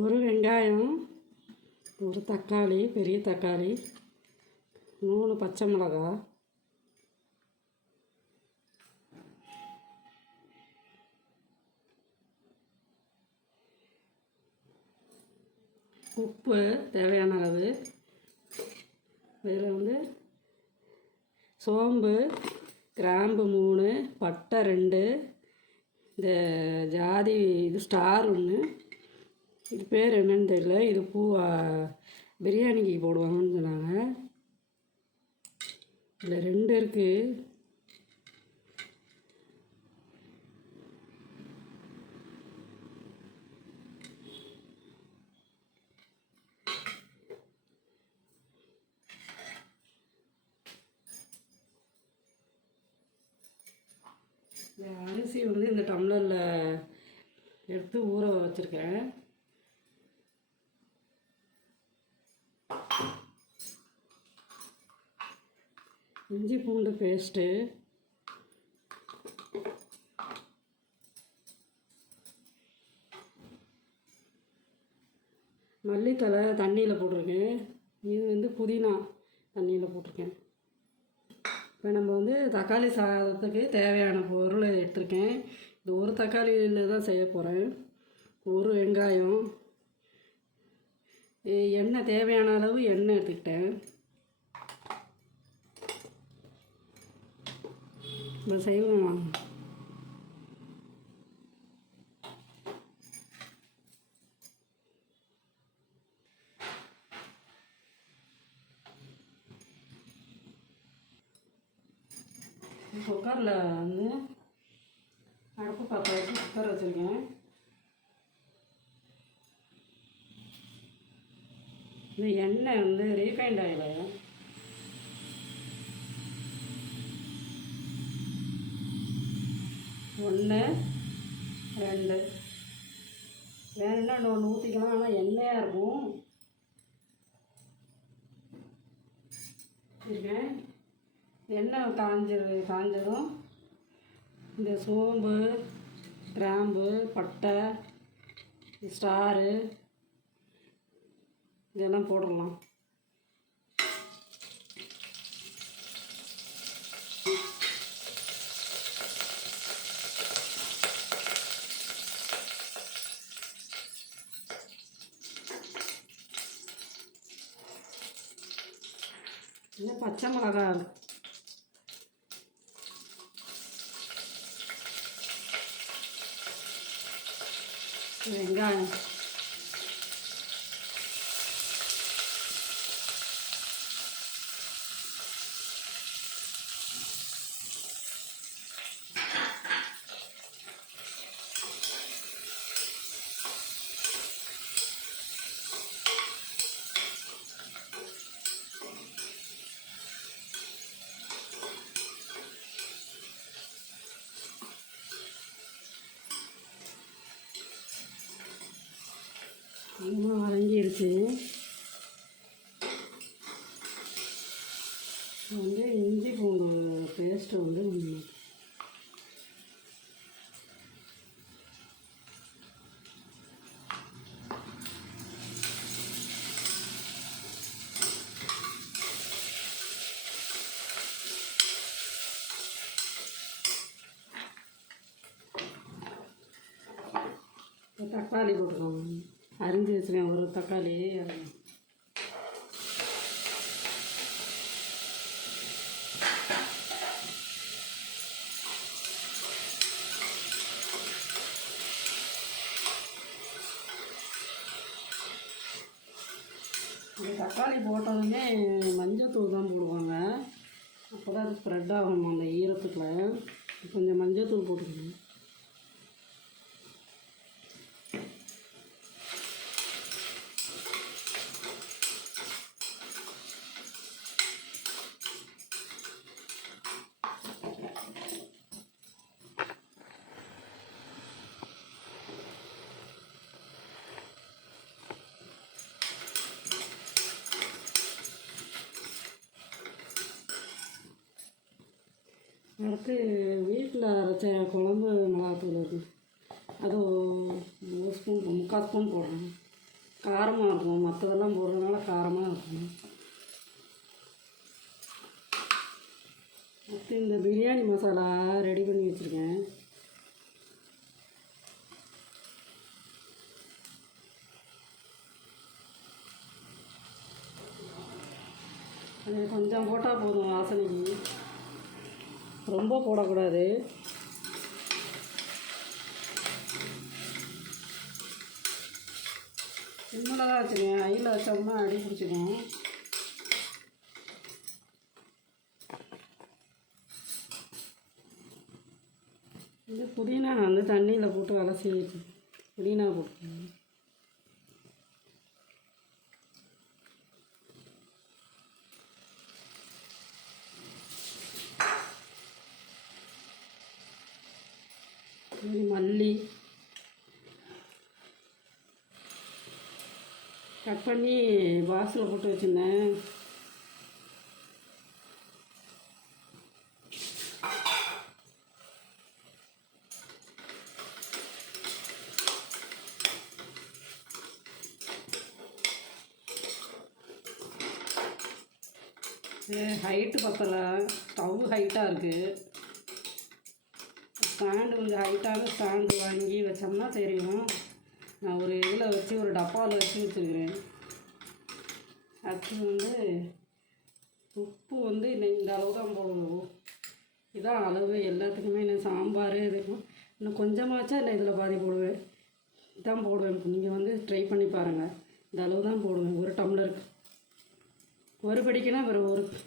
ஒரு வெங்காயம், ஒரு தக்காளி, பெரிய தக்காளி, 3 பச்சை மிளகா, உப்பு தேவையான அளவு. இதில் சோம்பு, கிராம்பு 3, பட்டை 2, இந்த ஜாதி ஸ்டார் 1, இது பேர் என்னன்னு தெரியல, இது பிரியாணிக்கு போடுவாங்கன்னு சொன்னாங்க. இதில் 2 இருக்குது. இந்த அரிசி இந்த டம்ளரில் எடுத்து ஊற வச்சுருக்கேன். இஞ்சி பூண்டு பேஸ்ட்டு, மல்லித்தலை தண்ணியில் போட்டிருக்கேன். இது புதினா தண்ணியில் போட்டிருக்கேன். இப்போ நம்ம தக்காளி சாதத்துக்கு தேவையான பொருளை எடுத்திருக்கேன். இது ஒரு தக்காளியில் தான் செய்ய போகிறேன். ஒரு வெங்காயம், எண்ணெய் தேவையான அளவு எண்ணெய் எடுத்துக்கிட்டேன். இப்போ செய்வோம். குக்கரில் அடுப்பு பற்ற வச்சு குக்கர் வச்சுருக்கேன். இந்த எண்ணெய் ரீஃபைண்ட் ஆயில் 1 2 வேணும்னா ஒன்று ஊற்றிக்கலாம், ஆனால் எண்ணெயாக இருக்கும். இருக்கேன். எண்ணெய் காஞ்சதும் இந்த சோம்பு, கிராம்பு, பட்டை, ஸ்டாரு இதெல்லாம் போடலாம். இன்னும் பச்சை மிளகா, வெங்காயம், இன்னும் வதங்கிடுச்சு. இஞ்சி பூண்டு பேஸ்ட்டு தக்காளி போட்டுக்கோங்க. அரிஞ்சு வச்சுருக்கேன் ஒரு தக்காளி. இந்த தக்காளி போட்டதுமே மஞ்சத்தூள் தான் போடுவாங்க, அப்போ தான் அது ஸ்ப்ரெட் ஆகும் அந்த ஈரத்துக்குள்ள. கொஞ்சம் மஞ்சத்தூள் போட்டுக்கணும். அடுத்து வீட்டில் அரைச்ச குழம்பு மிளகாத்தூள் இருக்குது, அது 1 ஸ்பூன் 3/4 ஸ்பூன் போடுறேன். காரமாக இருக்கும், மற்றதெல்லாம் போடுறதுனால காரமாக இருக்கும். அடுத்து இந்த பிரியாணி மசாலா ரெடி பண்ணி வச்சுருக்கேன். அது கொஞ்சம் போட்டால் போதும் வாசனைக்கு, ரொம்ப போடக்கூடாது. சிம்மில் தான் வச்சுருக்கேன், ஹையில் வச்சோம்னா அடி பிடிச்சிக்கும். இது புதினா வந்து தண்ணியில் போட்டு அலசி வச்சு புதினா போட்டுக்கணும். மல்லி கட் பண்ணி பாக்ஸில் போட்டு வச்சுருந்தேன். ஹைட்டு பத்தலை, ஸ்டவ் ஹைட்டாக இருக்குது. ஸ்டாண்டு கொஞ்சம் ஹைட்டான ஸ்டாண்டு வாங்கி வச்சோம்னா தெரியும். நான் ஒரு இதில் வச்சு ஒரு டப்பாவில் வச்சு வச்சுருக்கிறேன். அடுத்து வந்து உப்பு வந்து இந்த அளவு தான் போடணும். இதான் அளவு எல்லாத்துக்குமே. நான் சாம்பார் இதுக்கும் இன்னும் கொஞ்சமாச்சா இல்லை இதில் பாதி போடுவேன், இதான் போடுவேன். நீங்கள் வந்து ட்ரை பண்ணி பாருங்கள். இந்த அளவு தான் போடுவேன் ஒரு டம்ளருக்கு. ஒரு படிக்குன்னா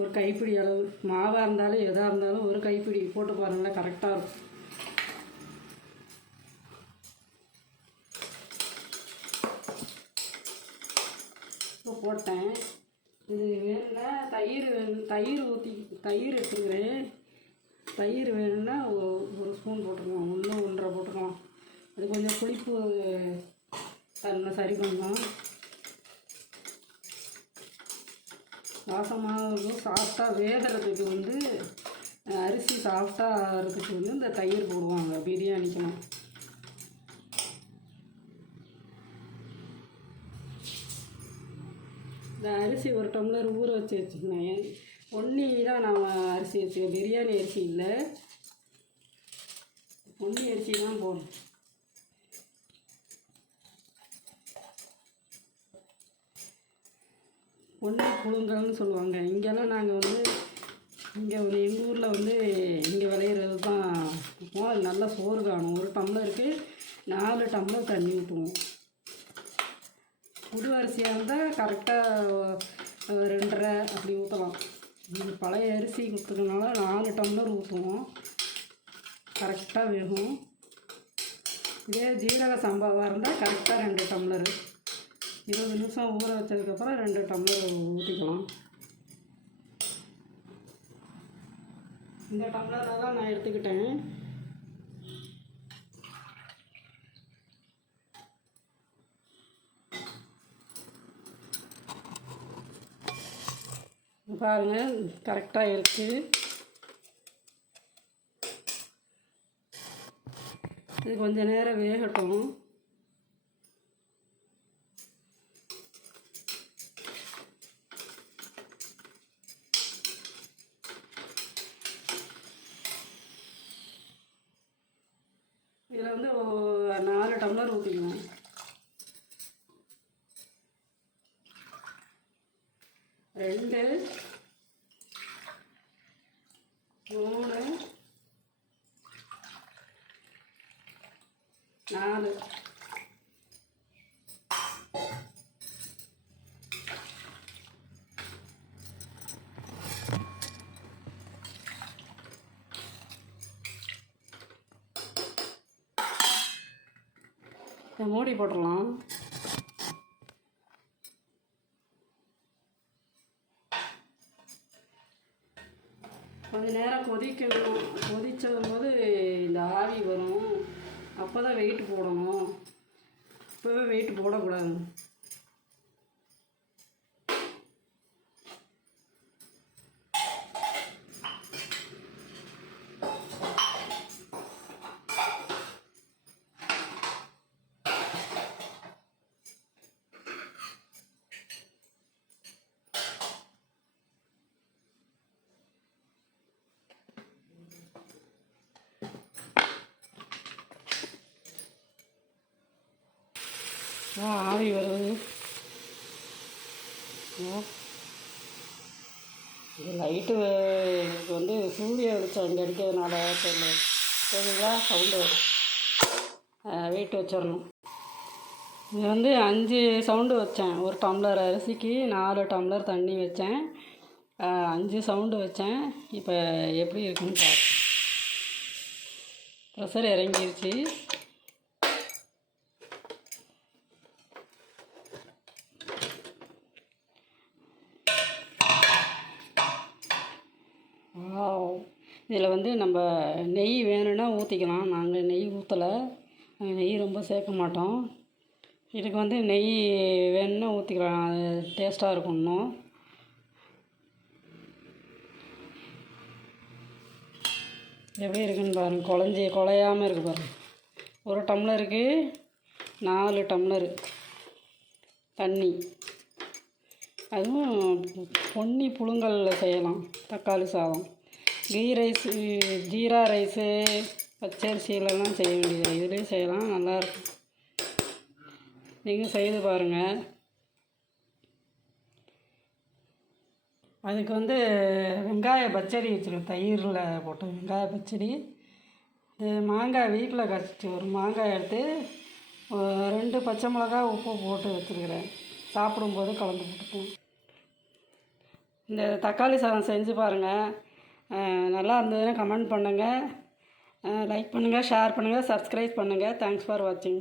ஒரு கைப்பிடி அளவு மாவாக இருந்தாலும் எதாக இருந்தாலும் ஒரு கைப்பிடி போட்டு பாருங்களேன், கரெக்டாக இருக்கும். இப்போ போட்டேன். இது வேணும்னா தயிர் ஊற்றி தயிர் எடுத்துக்கிறேன். தயிர் வேணும்னா ஒரு ஸ்பூன் போட்டுக்கலாம், 1 1/2 போட்டுக்கலாம். அது கொஞ்சம் புளிப்பு தன்மை சரி பண்ணலாம், வாசமாக இருக்கும். சாஃப்டாக வேகிறதுக்கு வந்து அரிசி சாஃப்டாக இருக்கிறதுக்கு வந்து இந்த தயிர் போடுவாங்க பிரியாணிக்கெலாம். இந்த அரிசி ஒரு டம்ளர் ஊற வச்சுருந்தேன். பொன்னி தான் நான் அரிசி வச்சுக்கேன், பிரியாணி அரிசி இல்லை, பொன்னி அரிசி தான் போடணும். பொன்னி புழுங்கல்னு சொல்லுவாங்க. இங்கெல்லாம் நாங்கள் வந்து எங்கள் ஊரில் வந்து இங்கே விளையிறது தான் இருக்கும். அது நல்லா சோறு காணும். ஒரு டம்ளருக்கு 4 டம்ளர் தண்ணி ஊற்றுவோம். புது அரிசியாக இருந்தால் கரெக்டாக 2.5 அப்படி ஊற்றலாம். இது பழைய அரிசி கொடுத்துறதுனால 4 டம்ளர் ஊற்றுவோம், கரெக்டாக வேகும். இதே ஜீரக சம்பாவாக இருந்தால் கரெக்டாக 2 டம்ளர். 20 நிமிஷம் ஊற வச்சதுக்கப்புறம் 2 டம்ளர் ஊற்றிக்கலாம். இந்த டம்ளரில் தான் நான் எடுத்துக்கிட்டேன். பாருங்கள் கரெக்டாக இருக்குது. இது கொஞ்சம் நேரம் வேகட்டும். இதில் வந்து 4 டம்ளர் ஊற்றிக்கணும். 2 3 4 மூடி போட்டுடலாம். கொஞ்ச நேரம் கொதிக்கணும். கொதிச்சதும்போது இந்த ஆவி வரும், அப்போ தான் வெயிட் போடணும். இப்போவே வெயிட் போடக்கூடாது. ஆவி வருது. இது லைட்டு வந்து சூரிய வெளிச்சம் இங்கே அடிக்கிறதுனால தெரியல. தெரியுங்களா சவுண்டு? வெயிட் வச்சிடணும். இது வந்து 5 சவுண்டு வச்சேன். ஒரு டம்ளர் அரிசிக்கு 4 டம்ளர் தண்ணி வச்சேன். 5 சவுண்டு வச்சேன். இப்போ எப்படி இருக்குன்னு பார்ப்போம். ப்ரெஷர் இறங்கிருச்சு. இதில் வந்து நம்ம நெய் வேணும்னா ஊற்றிக்கலாம். நாங்கள் நெய் ஊற்றலை. நெய் ரொம்ப சேர்க்க மாட்டோம். இதுக்கு வந்து நெய் வேணும்னா ஊற்றிக்கலாம். அது டேஸ்ட்டாக இருக்கும் இன்னும். எப்படி இருக்குன்னு பாருங்கள். குழையாமல் இருக்குது பாருங்கள். ஒரு டம்ளருக்கு 4 டம்ளரு தண்ணி. அதுவும் பொன்னி புழுங்கலில் செய்யலாம் தக்காளி சாதம். கீ ரைஸு, ஜீரா ரைஸு, பச்சரிசியிலலாம் செய்ய வேண்டியது. இதுலேயும் செய்யலாம், நல்லாயிருக்கும். நீங்கள் செய்து பாருங்கள். அதுக்கு வந்து வெங்காய பச்சடி வச்சுருக்கேன். தயிரில் போட்ட வெங்காய பச்சடி. இது மாங்காய் வீட்டில் கரைச்சி ஒரு மாங்காய் எடுத்து 2 பச்சை மிளகா உப்பு போட்டு வச்சுருக்கிறேன். சாப்பிடும்போது கலந்து போட்டுப்போம். இந்த தக்காளி சாதம் செஞ்சு பாருங்கள். நல்லா இருந்ததுன்னா கமெண்ட் பண்ணுங்கள், லைக் பண்ணுங்கள், ஷேர் பண்ணுங்கள், சப்ஸ்கிரைப் பண்ணுங்கள். தேங்க்ஸ் ஃபார் வாட்சிங்.